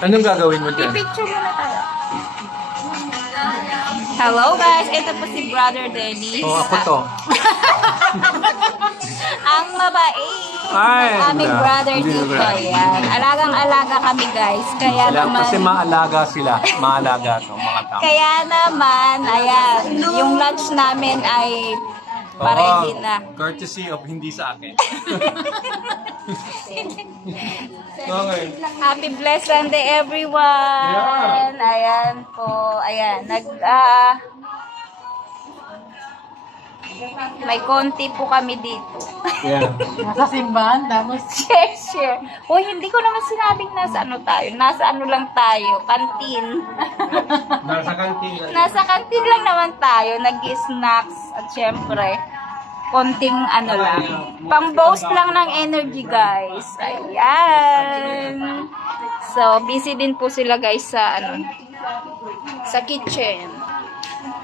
Anong gagawin mo dyan? Picture muna tayo. Hello guys, ito po si Brother Dennis. Oh, ako to. Ang mabait. Ay, aming brother dito. Yan. Alagang-alaga kami guys. Kaya naman... Kasi maalaga sila. Maalaga to mga tao. Kaya naman, ayan, yung lunch namin ay pa-ready na. Courtesy of hindi sa akin. Okay. Happy blessed Sunday everyone! Yeah. Ayan po. Ayan. May konti po kami dito. Yeah. Nasa simbahan, tapos... Share. Uy, hindi ko naman sinabing nasa ano tayo. Nasa ano lang tayo. Kantin. Nasa kantin. Nasa kantin lang naman tayo. Nag-snacks. At syempre, konting ano lang. Pang-boost lang ng energy, guys. Ayan. So, busy din po sila, guys, sa ano, sa kitchen.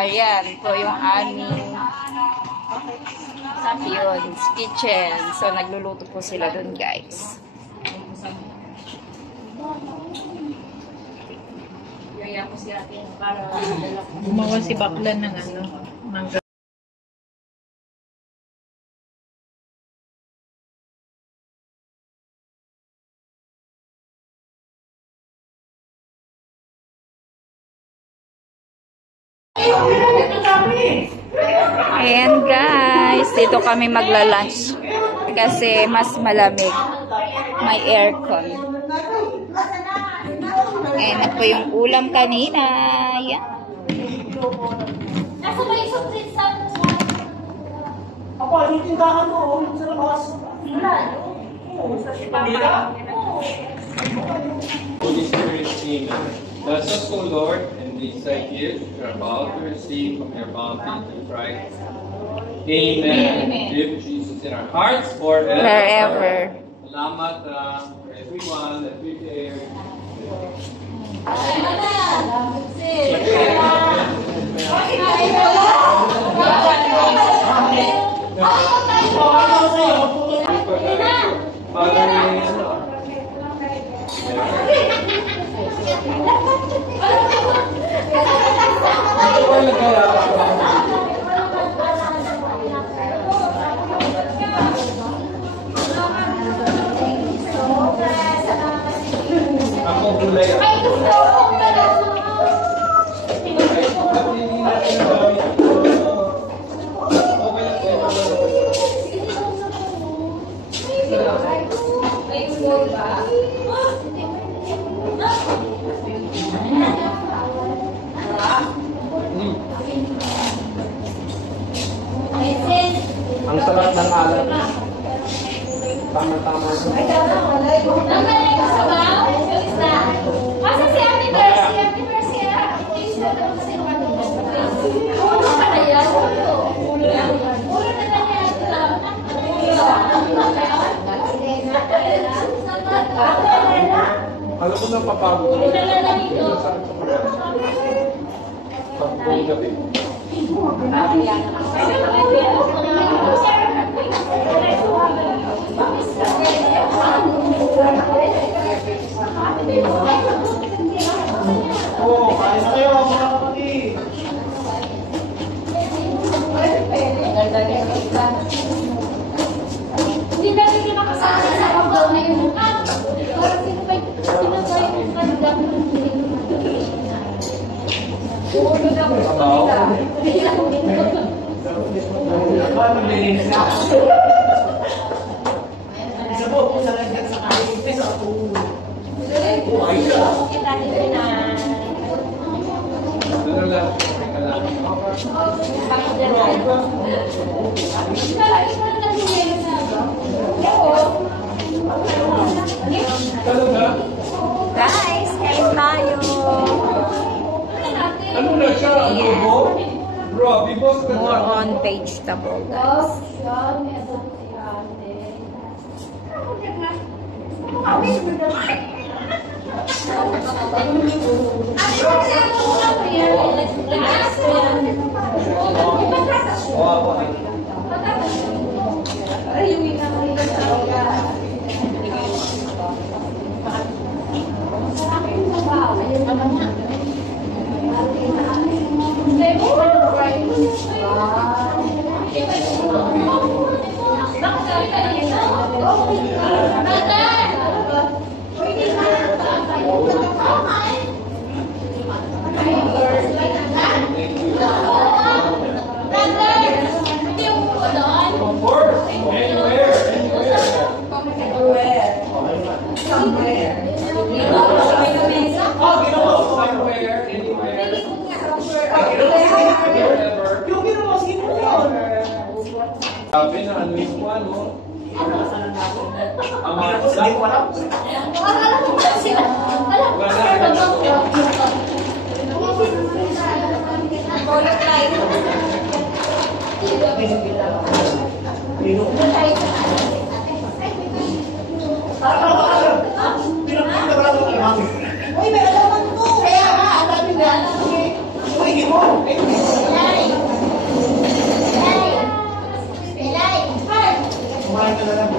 Ayan. Ito yung aming yun, kitchen. So, nagluluto po sila dun, guys. Gumawa si Bakla ng ano, ng... Ayan guys, dito kami magla-lunch kasi mas malamig. May aircon. Ayan na po yung ulam kanina. Ayan. Nasa ba yung surprise sa ako, yung tindahan mo, sa labas. Holy Spirit, Amen. Bless us, O Lord, and these thy gifts we are about to receive from your bounty through Christ. Amen. Give Jesus in our hearts forever. Forever. Salamat for everyone that we care. Ako gulay. Ang sarap ng alat. Tama-tama. Masa si Ate Mercy? Ate Mercy, Alam ko na papagod. Pagbuong gabi. Oo, kain na kayo, mga kapatid. hindi na rin nakasama sa pagdaw na yung mukha. Parang sino ba yung kanda? Isa po, kung nalagyan sa kain, isa po. Ano lang? Teka lang. Guys, kain tayo. Ano na siya? Adobo? Bro, bibos ka More na. on vegetable, guys. Of course. Anywhere. Yung ginawa, sige mo yun. Sabi na ano yung ano? Ang mga Hindi ko alam. Uy, may alaman to. Kaya nga, alamin nga. Uy, gino. Kumain ka na lang.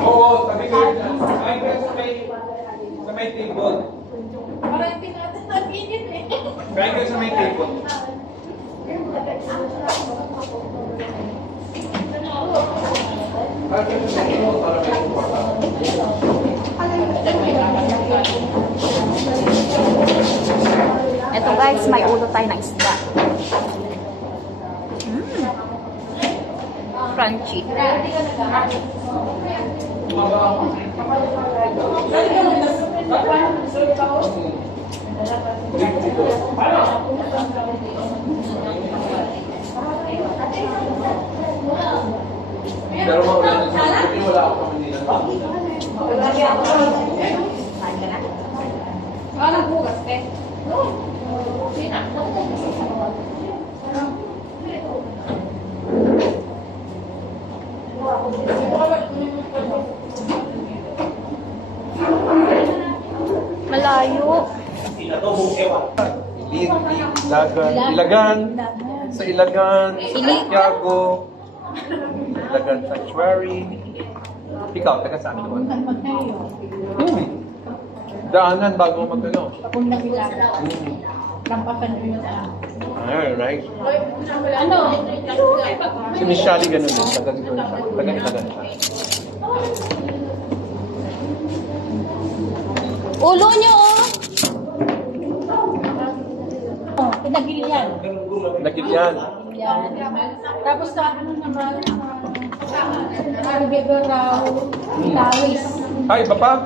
Oo, sabi ko yun. Ay, sa may table. Kain ka sa may table. Ito guys, may ulo tayo ng isda. Crunchy. Pero wala ako pa Manila. Malayo. Ilagan, sa Ilagan, Santiago, Ilagan Sanctuary. Ikaw, taga saan naman? Daanan bago mag-ano. Kung nagilaga, lampasan nyo yun. Ah, right. Ano? Si Miss Shally ganun din, taga dito siya. Taga Ilagan siya. Ulo nyo oh! Pinagilian. Nagkilyan. Yan. Tapos sa ano naman, Arigagaraw, Tawis. Ay, papa.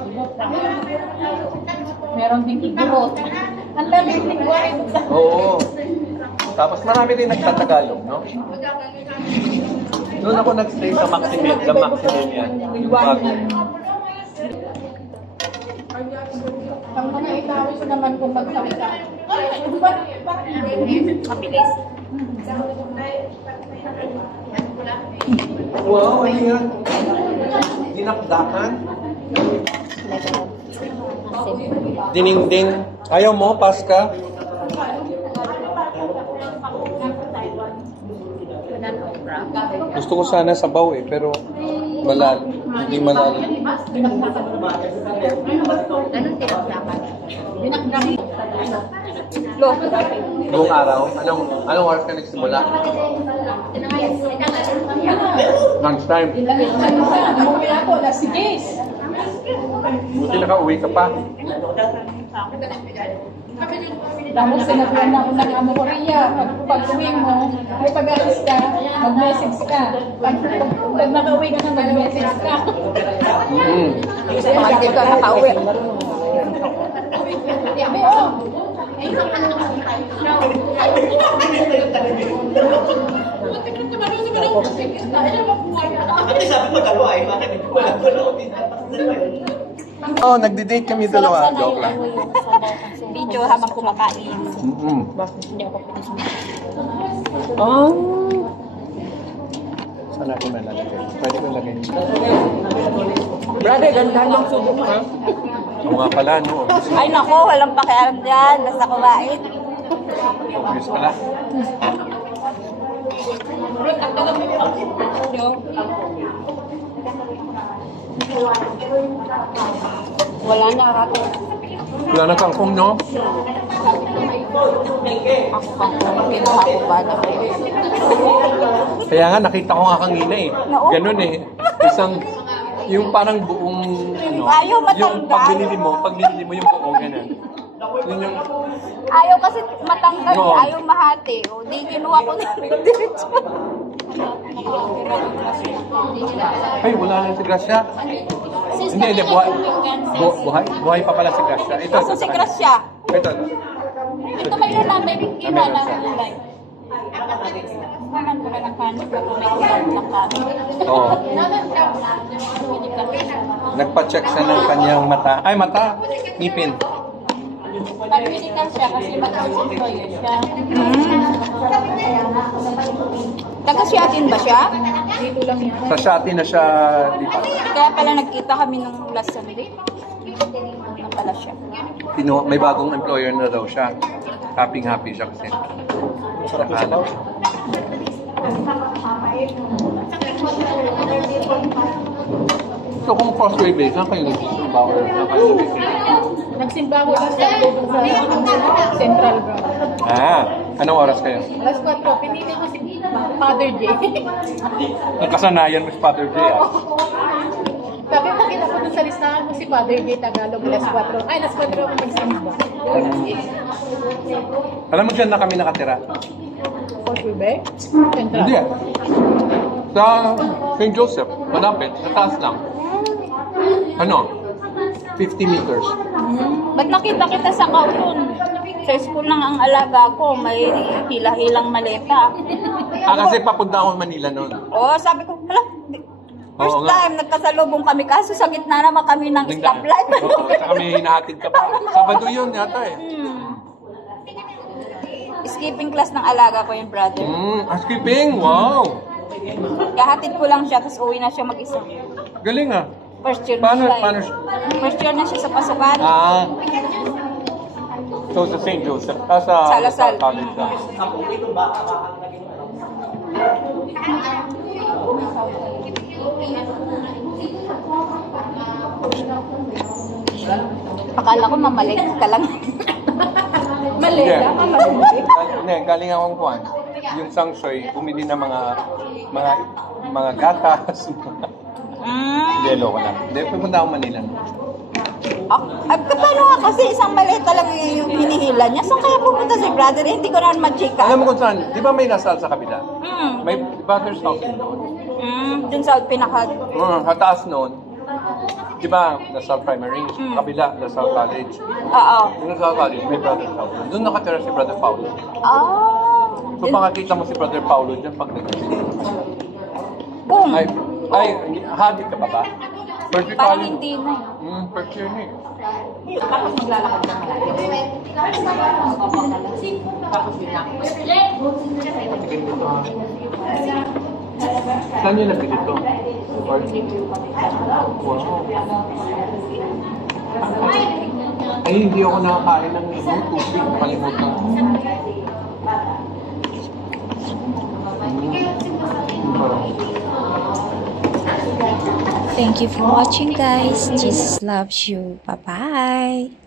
Meron din Igorot. Ang dami din Oo. Tapos marami din nagtatagalog, no? Doon ako nag-stay sa Maximilian. Yung bago. Ang mga Itawis naman kung magsalita. Mabilis. Wow, ano yan? Dinakdakan? Dininding. Ayaw mo, Pasca? Gusto ko sana sabaw eh, pero malal. Hindi malal. Noong araw, anong oras ka nagsimula? Lunchtime. Umuwi ako, alas 10. Buti nakauwi ka pa. Tapos sinabihan na ako ng amo ko, Ria, pag-uwi mo, ay pag-alis ka, mag-message ka. Pag nakauwi ka na, mag-message ka. Hindi ka nakauwi. Ate, sabi mo dalawa ay bakit hindi ko alam ko Oh, nagdi-date kami dalawa. Joke lang. Video habang kumakain. Oh. Saan ako nalagay? Pwede ko lagay. Brother, gandahan lang subo mo. Oo nga pala, no? Ay nako, walang pakialam dyan. Basta kumain. Obvious pala. Wala na ako. Wala na kangkong, no? Ako kang kinuha ko ba na Kaya nga, nakita ko nga kanina eh. Oo. Ganun eh. Isang, yung parang buong, ano, Ayaw matanggal. yung pag binili mo yung buong ganun. Yun yung, Ayaw kasi matanggal, Oo. ayaw mahati. O, di kinuha ko na diretso. ay, wala na si Gracia. Hindi, buhay pa pala si Gracia. Ito, Kaso si Gracia. Ito. Ito may ulam, may biktima na kulay. Parang wala ng kanin, pero may ulam na kanin. Oo. Nagpa-check siya ng kanyang mata. Ay, mata. Ngipin. Pag-medical siya kasi mag-employer siya. Taga-Siatin ba siya? Dito lang yan. Sa Shati na siya, di ba? Kaya pala nagkita kami nung last Sunday. Na pala siya. May bagong employer na daw siya. Happy siya kasi. Sarap yung sabaw. So kung crossway base, saan kayo nagsisimba or saan kayo nagsisimba? Nagsimba ko lang sa Central Ground. Anong oras kayo? Alas 4, pinili ko si Father J. Nagkasanayan mo si Father J. Sabi mo, kita ko dun sa listahan mo si Father J. Tagalog, alas 4. Ay, alas 4 ako magsimba. Alam mo dyan na kami nakatira? For Quebec? Central. Hindi ah. Sa St. Joseph, malapit, sa taas lang. Ano? 50 meters. Ba't nakita kita sa Kowloon? Sa school lang ang alaga ko, may hila-hilang maleta. Kasi papunta ako Manila noon. Oo, sabi ko, hala, first Oo nga. time nagkasalubong kami, kaso sa gitna naman kami ng stoplight. Oo, saka may hinahatid ka pa. Sabado yun yata eh. Skipping class ng alaga ko yung brother. Skipping! Wow! Kahatid ko lang siya, tapos uwi na siya mag-isa. Galing ah. First year Paano- na siya. paano eh. siya? First year na siya sa pasukan. So sa St. Joseph, sa Salasal. college na. Akala ko mamalik ka lang. Maleta, mamalindi. Hindi, galing akong kuhan. Yung Sangsoy, bumili ng mga gatas. Yelo ko lang. Hindi, pupunta ako Manila. Paano nga kasi isang maleta lang yung hinihila niya? Saan kaya pupunta si brother? Hindi ko naman ma-chika. Alam mo kung saan, di ba may nasal sa kabila? Hmm. May butter something doon. Dun sa pinaka... Sa taas noon, di ba, Lasal Primary, kabila, Lasal College. Oo. Yung Lasal College, may Brother Paulo. Doon nakatira si Brother Paulo. So Yun- makakita mo si Brother Paulo dyan pag nag-visit. Boom. Ay, hadid ka pa ba? First year Parang college. hindi na. First year na eh. Tapos maglalakad ka malayo. Saan yun nag-visit to? Wow. Ay, hindi ako nakakain ng tubig. Nakalimutan ko. Thank you for watching, guys. Jesus loves you. Bye-bye.